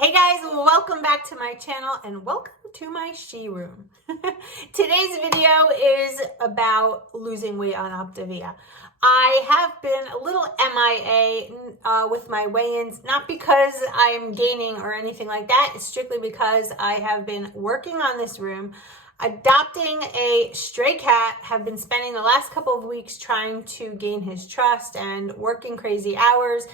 Hey guys, welcome back to my channel and welcome to my she room. Today's video is about losing weight on Optavia. I have been a little MIA with my weigh-ins, not because I'm gaining or anything like that. It's strictly because I have been working on this room, adopting a stray cat, have been spending the last couple of weeks trying to gain his trust and working crazy hours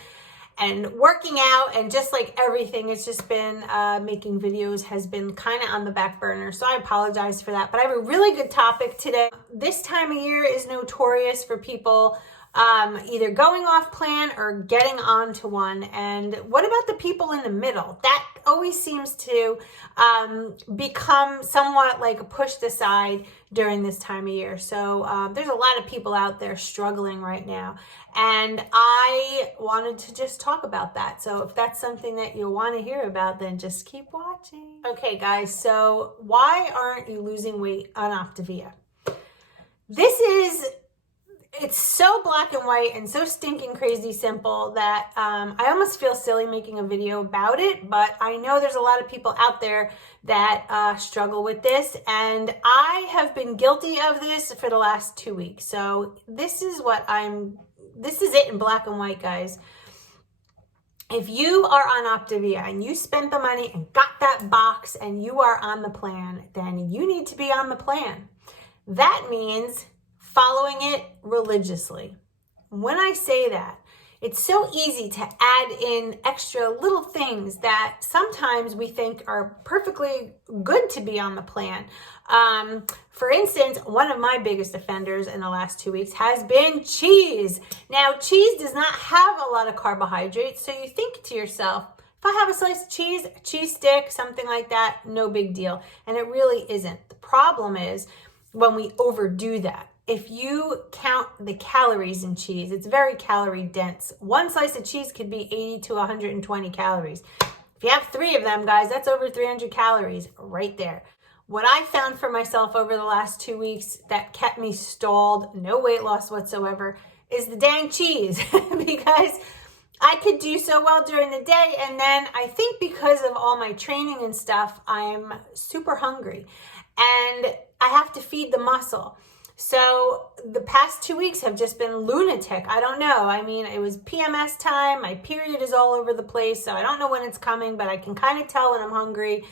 and working out, and just like everything, it's just been making videos has been kind of on the back burner. So I apologize for that, but I have a really good topic today. This time of year is notorious for people either going off plan or getting onto one. And what about the people in the middle? That always seems to become somewhat like pushed aside during this time of year. So there's a lot of people out there struggling right now. And I wanted to just talk about that. So if that's something that you want to hear about, then just keep watching. Okay, guys, so why aren't you losing weight on Optavia? It's so black and white and so stinking crazy simple that I almost feel silly making a video about it, but I know there's a lot of people out there that struggle with this, and I have been guilty of this for the last 2 weeks. So this is it in black and white, guys. If you are on Optavia and you spent the money and got that box and you are on the plan, then you need to be on the plan. That means following it religiously. When I say that, it's so easy to add in extra little things that sometimes we think are perfectly good to be on the plan. For instance, one of my biggest offenders in the last 2 weeks has been cheese. Now, cheese does not have a lot of carbohydrates, so you think to yourself, if I have a slice of cheese, a cheese stick, something like that, no big deal. And it really isn't. The problem is when we overdo that. If you count the calories in cheese, it's very calorie dense. One slice of cheese could be 80 to 120 calories. If you have 3 of them, guys, that's over 300 calories right there. What I found for myself over the last 2 weeks that kept me stalled, no weight loss whatsoever, is the dang cheese. Because I could do so well during the day, and then I think because of all my training and stuff, I'm super hungry and I have to feed the muscle. So the past 2 weeks have just been lunatic. I don't know. I mean, it was PMS time. My period is all over the place. So I don't know when it's coming, but I can kind of tell when I'm hungry.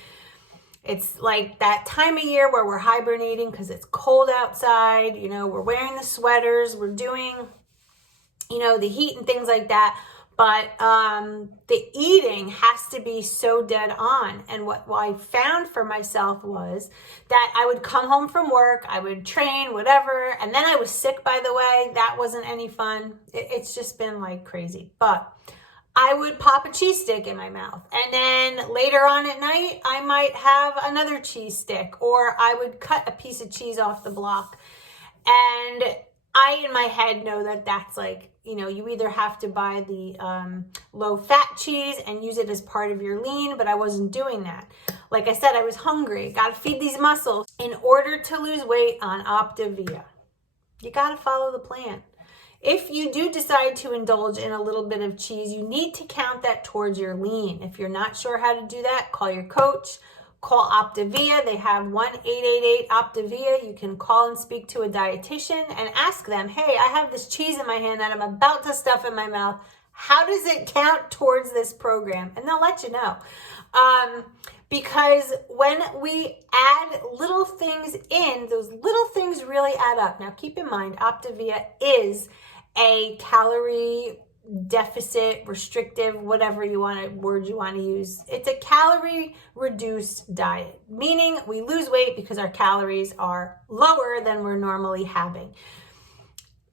It's like that time of year where we're hibernating because it's cold outside. You know, we're wearing the sweaters. We're doing, the heat and things like that. But the eating has to be so dead on. And what I found for myself was that I would come home from work, I would train, whatever, and then I was sick, by the way. That wasn't any fun. It's just been like crazy. But I would pop a cheese stick in my mouth. And then later on at night, I might have another cheese stick, or I would cut a piece of cheese off the block. And I, in my head, know that that's like, you either have to buy the low-fat cheese and use it as part of your lean, but I wasn't doing that. Like I said, I was hungry. Got to feed these muscles. In order to lose weight on Optavia, you got to follow the plan. If you do decide to indulge in a little bit of cheese, you need to count that towards your lean. If you're not sure how to do that, call your coach. Call Optavia. They have 1-888-OPTAVIA. You can call and speak to a dietitian and ask them, hey, I have this cheese in my hand that I'm about to stuff in my mouth. How does it count towards this program? And they'll let you know. Because when we add little things in, those little things really add up. Now, keep in mind, Optavia is a calorie deficit, restrictive, whatever word you want to use. It's a calorie reduced diet, meaning we lose weight because our calories are lower than we're normally having.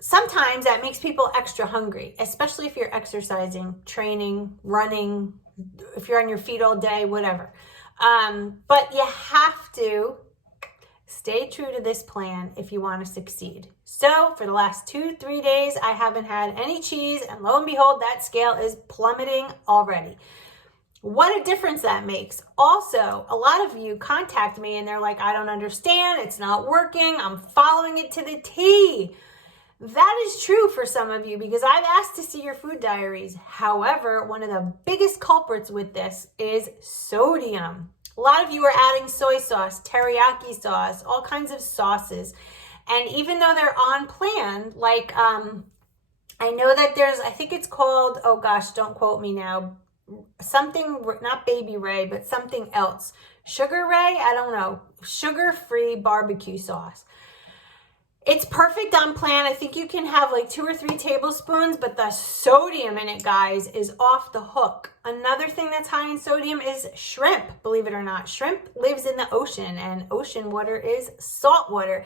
Sometimes that makes people extra hungry, especially if you're exercising, training, running, if you're on your feet all day, whatever. But you have to stay true to this plan if you want to succeed. So for the last 2-3 days, I haven't had any cheese, and lo and behold, that scale is plummeting already. What a difference that makes. Also, a lot of you contact me and they're like, I don't understand. It's not working. I'm following it to the T. That is true for some of you because I've asked to see your food diaries. However, one of the biggest culprits with this is sodium. A lot of you are adding soy sauce, teriyaki sauce, all kinds of sauces. And even though they're on plan, like I know that there's, I think it's called, oh gosh, don't quote me now, something, not Baby Ray, but something else. Sugar Ray? I don't know. Sugar-free barbecue sauce. It's perfect on plan. I think you can have like 2 or 3 tablespoons, but the sodium in it, guys, is off the hook. Another thing that's high in sodium is shrimp, believe it or not. Shrimp lives in the ocean, and ocean water is salt water.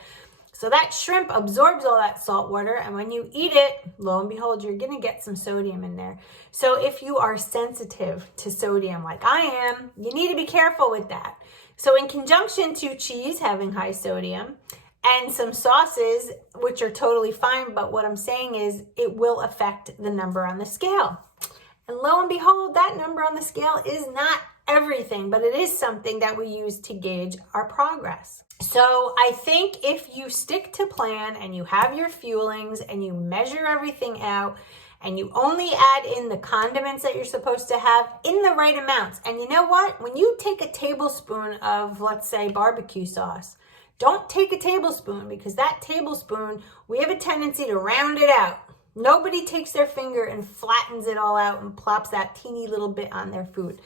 So that shrimp absorbs all that salt water, and when you eat it, lo and behold, you're gonna get some sodium in there. So if you are sensitive to sodium like I am, you need to be careful with that. So in conjunction to cheese having high sodium, and some sauces, which are totally fine, but what I'm saying is it will affect the number on the scale. And lo and behold, that number on the scale is not everything, but it is something that we use to gauge our progress. So I think if you stick to plan and you have your fuelings and you measure everything out and you only add in the condiments that you're supposed to have in the right amounts. And you know what? When you take a tablespoon of, let's say, barbecue sauce, don't take a tablespoon, because that tablespoon, we have a tendency to round it out. Nobody takes their finger and flattens it all out and plops that teeny little bit on their food.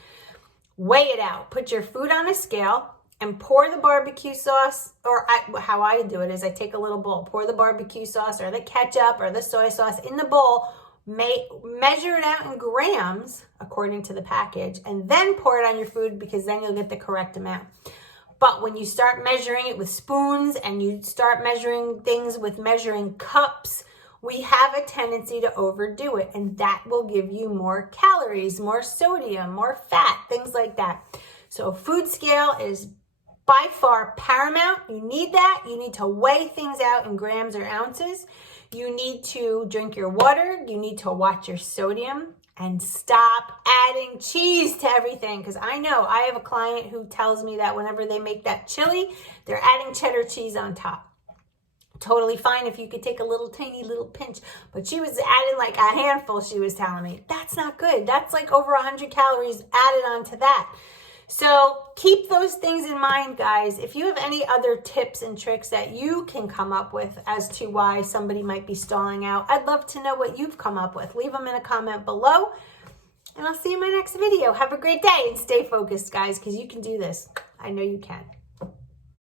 Weigh it out. Put your food on a scale and pour the barbecue sauce, or how I do it is I take a little bowl, pour the barbecue sauce or the ketchup or the soy sauce in the bowl, measure it out in grams according to the package, and then pour it on your food, because then you'll get the correct amount. But when you start measuring it with spoons and you start measuring things with measuring cups, we have a tendency to overdo it, and that will give you more calories, more sodium, more fat, things like that. So food scale is by far paramount. You need that. You need to weigh things out in grams or ounces. You need to drink your water. You need to watch your sodium. And stop adding cheese to everything, because I know I have a client who tells me that whenever they make that chili, they're adding cheddar cheese on top. Totally fine if you could take a little tiny little pinch, but she was adding like a handful, she was telling me. That's not good. That's like over 100 calories added onto that. So keep those things in mind, guys. If you have any other tips and tricks that you can come up with as to why somebody might be stalling out, I'd love to know what you've come up with. Leave them in a comment below, and I'll see you in my next video. Have a great day and stay focused, guys, because you can do this. I know you can.